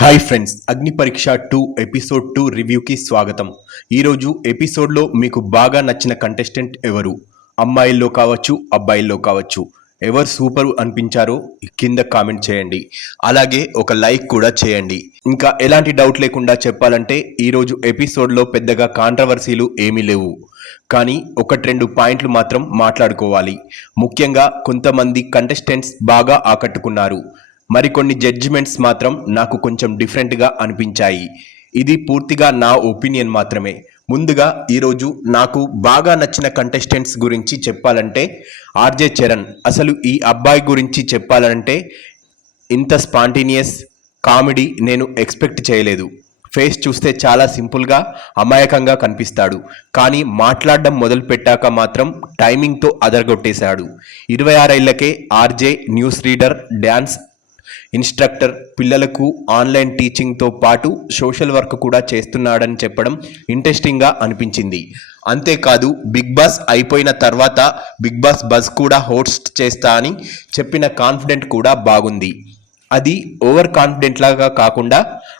Hi friends, అగ్ని పరీక్ష 2 episode 2 రివ్యూకి స్వాగతం. ఈరోజు ఎపిసోడ్లో మీకు బాగా నచ్చిన కంటెస్టెంట్ ఎవరు? అమ్మాయిల్లో కావచ్చు, అబ్బాయిల్లో కావచ్చు, ఎవరు సూపర్ అనిపించారో కింద కామెంట్ చేయండి. అలాగే ఒక లైక్ కూడా చేయండి. ఇంకా ఎలాంటి డౌట్ లేకుండా చెప్పాలంటే ఈరోజు ఎపిసోడ్లో పెద్దగా కాంట్రవర్సీలు ఏమీ లేవు. కానీ ఒకటి రెండు పాయింట్లు మాత్రం మాట్లాడుకోవాలి. ముఖ్యంగా కొంతమంది కంటెస్టెంట్స్ బాగా ఆకట్టుకున్నారు. మరికొన్ని జడ్జిమెంట్స్ మాత్రం నాకు కొంచెం డిఫరెంట్గా అనిపించాయి. ఇది పూర్తిగా నా ఒపీనియన్ మాత్రమే. ముందుగా ఈరోజు నాకు బాగా నచ్చిన కంటెస్టెంట్స్ గురించి చెప్పాలంటే ఆర్జే చరణ్. అసలు ఈ అబ్బాయి గురించి చెప్పాలంటే ఇంత స్పాంటేనియస్ కామెడీ నేను ఎక్స్పెక్ట్ చేయలేదు. ఫేస్ చూస్తే చాలా సింపుల్గా అమాయకంగా కనిపిస్తాడు, కానీ మాట్లాడడం మొదలు పెట్టాక మాత్రం టైమింగ్తో అదరగొట్టేశాడు. 26 ఏళ్లకే RJ news reader, dance instructor, పిల్లలకు ఆన్లైన్ టీచింగ్తో పాటు సోషల్ వర్క్ కూడా చేస్తున్నాడని చెప్పడం ఇంట్రెస్టింగ్గా అనిపించింది. అంతేకాదు బిగ్ బాస్ అయిపోయిన తర్వాత బిగ్ బాస్ బజ్ కూడా హోస్ట్ చేస్తా అని చెప్పిన కాన్ఫిడెంట్ కూడా బాగుంది. అది ఓవర్ కాన్ఫిడెంట్ లాగా కాకుండా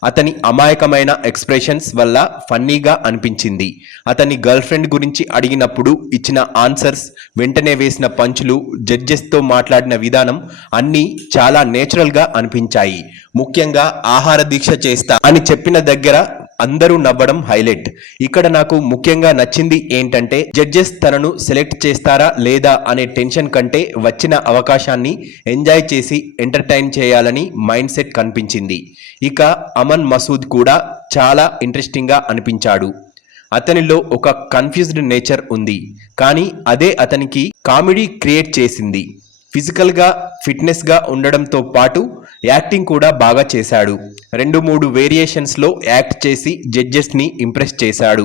అతని అమాయకమైన ఎక్స్ప్రెషన్స్ వల్ల ఫన్నీగా అనిపించింది. అతని గర్ల్ ఫ్రెండ్ గురించి అడిగినప్పుడు ఇచ్చిన ఆన్సర్స్, వెంటనే వేసిన పంచులు, జడ్జెస్తో మాట్లాడిన విధానం అన్నీ చాలా నేచురల్గా అనిపించాయి. ముఖ్యంగా ఆహార దీక్ష చేస్తా అని చెప్పిన దగ్గర అందరూ నవ్వడం హైలైట్. ఇక్కడ నాకు ముఖ్యంగా నచ్చింది ఏంటంటే జడ్జెస్ తనను సెలెక్ట్ చేస్తారా లేదా అనే టెన్షన్ కంటే వచ్చిన అవకాశాన్ని ఎంజాయ్ చేసి ఎంటర్టైన్ చేయాలని మైండ్ సెట్ కనిపించింది. ఇక అమన్ మసూద్ కూడా చాలా ఇంట్రెస్టింగ్గా అనిపించాడు. అతనిలో ఒక కన్ఫ్యూజ్డ్ నేచర్ ఉంది, కానీ అదే అతనికి కామెడీ క్రియేట్ చేసింది. ఫిజికల్గా ఫిట్నెస్గా ఉండడంతో పాటు యాక్టింగ్ కూడా బాగా చేశాడు. 2-3 వేరియేషన్స్లో యాక్ట్ చేసి జడ్జెస్ని ఇంప్రెస్ చేశాడు.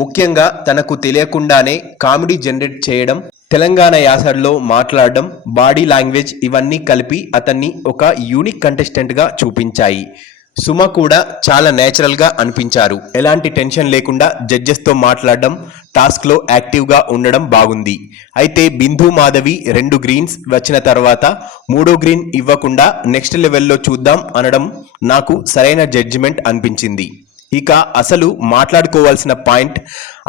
ముఖ్యంగా తనకు తెలియకుండానే కామెడీ జనరేట్ చేయడం, తెలంగాణ యాసలో మాట్లాడడం, బాడీ లాంగ్వేజ్ ఇవన్నీ కలిపి అతన్ని ఒక యూనిక్ కంటెస్టెంట్గా చూపించాయి. సుమ కూడా చాలా నేచురల్గా అనిపించారు. ఎలాంటి టెన్షన్ లేకుండా జడ్జెస్తో మాట్లాడడం, టాస్క్లో యాక్టివ్గా ఉండడం బాగుంది. అయితే బిందు మాధవి 2 గ్రీన్స్ వచ్చిన తర్వాత 3వ గ్రీన్ ఇవ్వకుండా నెక్స్ట్ లెవెల్లో చూద్దాం అనడం నాకు సరైన జడ్జిమెంట్ అనిపించింది. ఇక అసలు మాట్లాడుకోవాల్సిన పాయింట్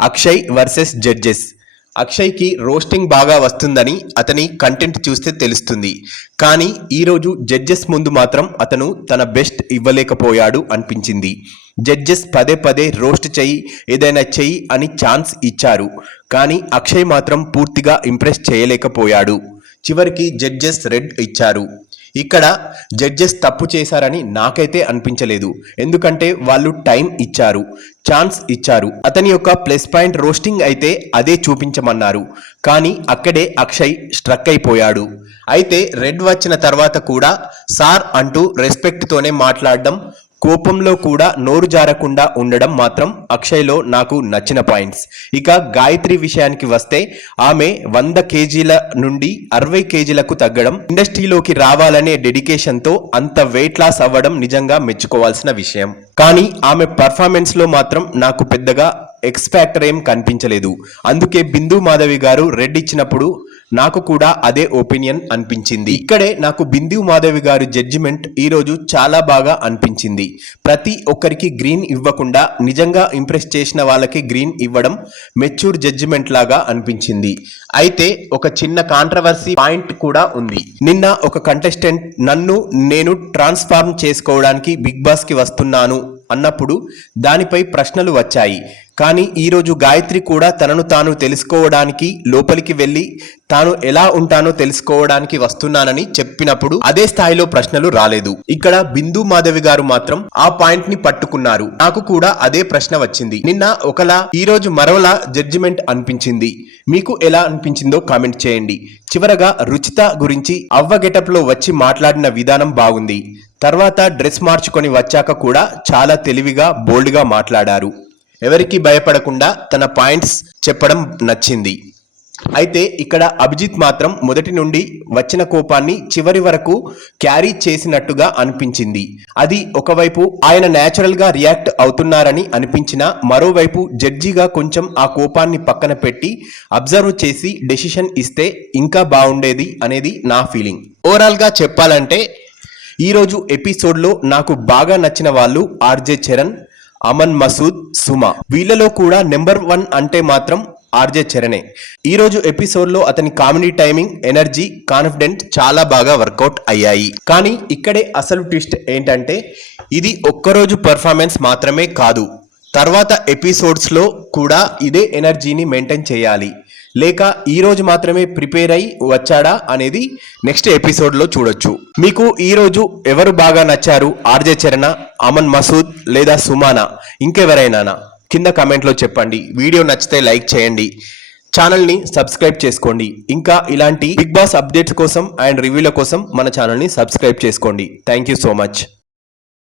అక్షయ్ వర్సెస్ జడ్జెస్. అక్షయ్కి రోస్టింగ్ బాగా వస్తుందని అతని కంటెంట్ చూస్తే తెలుస్తుంది, కానీ ఈరోజు జడ్జెస్ ముందు మాత్రం అతను తన బెస్ట్ ఇవ్వలేకపోయాడు అనిపించింది. జడ్జెస్ పదే పదే రోస్ట్ చెయ్యి, ఏదైనా చెయ్యి అని ఛాన్స్ ఇచ్చారు, కానీ అక్షయ్ మాత్రం పూర్తిగా ఇంప్రెస్ చేయలేకపోయాడు. చివరికి జడ్జెస్ రెడ్ ఇచ్చారు. ఇక్కడ జడ్జెస్ తప్పు చేశారని నాకైతే అనిపించలేదు, ఎందుకంటే వాళ్ళు టైం ఇచ్చారు, ఛాన్స్ ఇచ్చారు. అతని యొక్క ప్లస్ పాయింట్ రోస్టింగ్ అయితే అదే చూపించమన్నారు, కానీ అక్కడే అక్షయ్ స్ట్రక్ అయిపోయాడు. అయితే రెడ్ వచ్చిన తర్వాత కూడా సార్ అంటూ రెస్పెక్ట్తోనే మాట్లాడడం, కోపంలో కూడా నోరు జారకుండా ఉండడం మాత్రం అక్షయ్లో నాకు నచ్చిన పాయింట్స్. ఇక గాయత్రి విషయానికి వస్తే ఆమె 100 కేజీల నుండి 60 కేజీలకు తగ్గడం, ఇండస్ట్రీలోకి రావాలనే డెడికేషన్తో అంత వెయిట్ లాస్ అవ్వడం నిజంగా మెచ్చుకోవాల్సిన విషయం. కానీ ఆమె పర్ఫార్మెన్స్లో మాత్రం నాకు పెద్దగా ఎక్స్ ఫ్యాక్టర్ ఏం కనిపించలేదు. అందుకే బిందు మాధవి గారు రెడ్ ఇచ్చినప్పుడు నాకు కూడా అదే ఒపీనియన్ అనిపించింది. ఇక్కడే నాకు బిందు మాధవి గారి జడ్జిమెంట్ ఈరోజు చాలా బాగా అనిపించింది. ప్రతి ఒక్కరికి గ్రీన్ ఇవ్వకుండా నిజంగా ఇంప్రెస్ చేసిన వాళ్ళకి గ్రీన్ ఇవ్వడం మెచ్యూర్ జడ్జిమెంట్ లాగా అనిపించింది. అయితే ఒక చిన్న కాంట్రవర్సీ పాయింట్ కూడా ఉంది. నిన్న ఒక కంటెస్టెంట్ నేను ట్రాన్స్ఫార్మ్ చేసుకోవడానికి బిగ్ బాస్కి వస్తున్నాను అన్నప్పుడు దానిపై ప్రశ్నలు వచ్చాయి. కానీ ఈరోజు గాయత్రి కూడా తనను తాను తెలుసుకోవడానికి లోపలికి వెళ్ళి తాను ఎలా ఉంటానో తెలుసుకోవడానికి వస్తున్నానని చెప్పినప్పుడు అదే స్థాయిలో ప్రశ్నలు రాలేదు. ఇక్కడ బిందు మాధవి గారు మాత్రం ఆ పాయింట్ ని పట్టుకున్నారు. నాకు కూడా అదే ప్రశ్న వచ్చింది. నిన్న ఒకలా, ఈరోజు మరోలా జడ్జిమెంట్ అనిపించింది. మీకు ఎలా అనిపించిందో కామెంట్ చేయండి. చివరగా రుచిత గురించి అవ్వ గెటప్ లో వచ్చి మాట్లాడిన విధానం బాగుంది. తర్వాత డ్రెస్ మార్చుకొని వచ్చాక కూడా చాలా తెలివిగా బోల్డ్గా మాట్లాడారు. ఎవరికి భయపడకుండా తన పాయింట్స్ చెప్పడం నచ్చింది. అయితే ఇక్కడ అభిజిత్ మాత్రం మొదటి నుండి వచ్చిన కోపాన్ని చివరి వరకు క్యారీ చేసినట్టుగా అనిపించింది. అది ఒకవైపు ఆయన న్యాచురల్గా రియాక్ట్ అవుతున్నారని అనిపించినా, మరోవైపు జడ్జిగా కొంచెం ఆ కోపాన్ని పక్కన పెట్టి అబ్జర్వ్ చేసి డెసిషన్ ఇస్తే ఇంకా బాగుండేది అనేది నా ఫీలింగ్. ఓవరాల్గా చెప్పాలంటే ఈరోజు ఎపిసోడ్లో నాకు బాగా నచ్చిన వాళ్ళు ఆర్జే చరణ్, అమన్ మసూద్, సుమ. వీళ్ళలో కూడా నెంబర్ 1 అంటే మాత్రం ఆర్జే చరణే. ఈరోజు ఎపిసోడ్లో అతని కామెడీ టైమింగ్, ఎనర్జీ, కాన్ఫిడెంట్ చాలా బాగా వర్కౌట్ అయ్యాయి. కానీ ఇక్కడే అసలు ట్విస్ట్ ఏంటంటే ఇది ఒక్కరోజు పర్ఫార్మెన్స్ మాత్రమే కాదు, తర్వాత ఎపిసోడ్స్లో కూడా ఇదే ఎనర్జీని మెయింటైన్ చేయాలి, లేక ఈ రోజు మాత్రమే ప్రిపేర్ అయి వచ్చాడా అనేది నెక్స్ట్ ఎపిసోడ్లో చూడొచ్చు. మీకు ఈరోజు ఎవరు బాగా నచ్చారు? ఆర్జే చరణ, అమన్ మసూద్ లేదా సుమానా, ఇంకెవరైనా? కింద కమెంట్లో చెప్పండి. వీడియో నచ్చితే లైక్ చేయండి, ఛానల్ని సబ్స్క్రైబ్ చేసుకోండి. ఇంకా ఇలాంటి బిగ్ బాస్ అప్డేట్స్ కోసం అండ్ రివ్యూల కోసం మన ఛానల్ని సబ్స్క్రైబ్ చేసుకోండి. Thank you so much.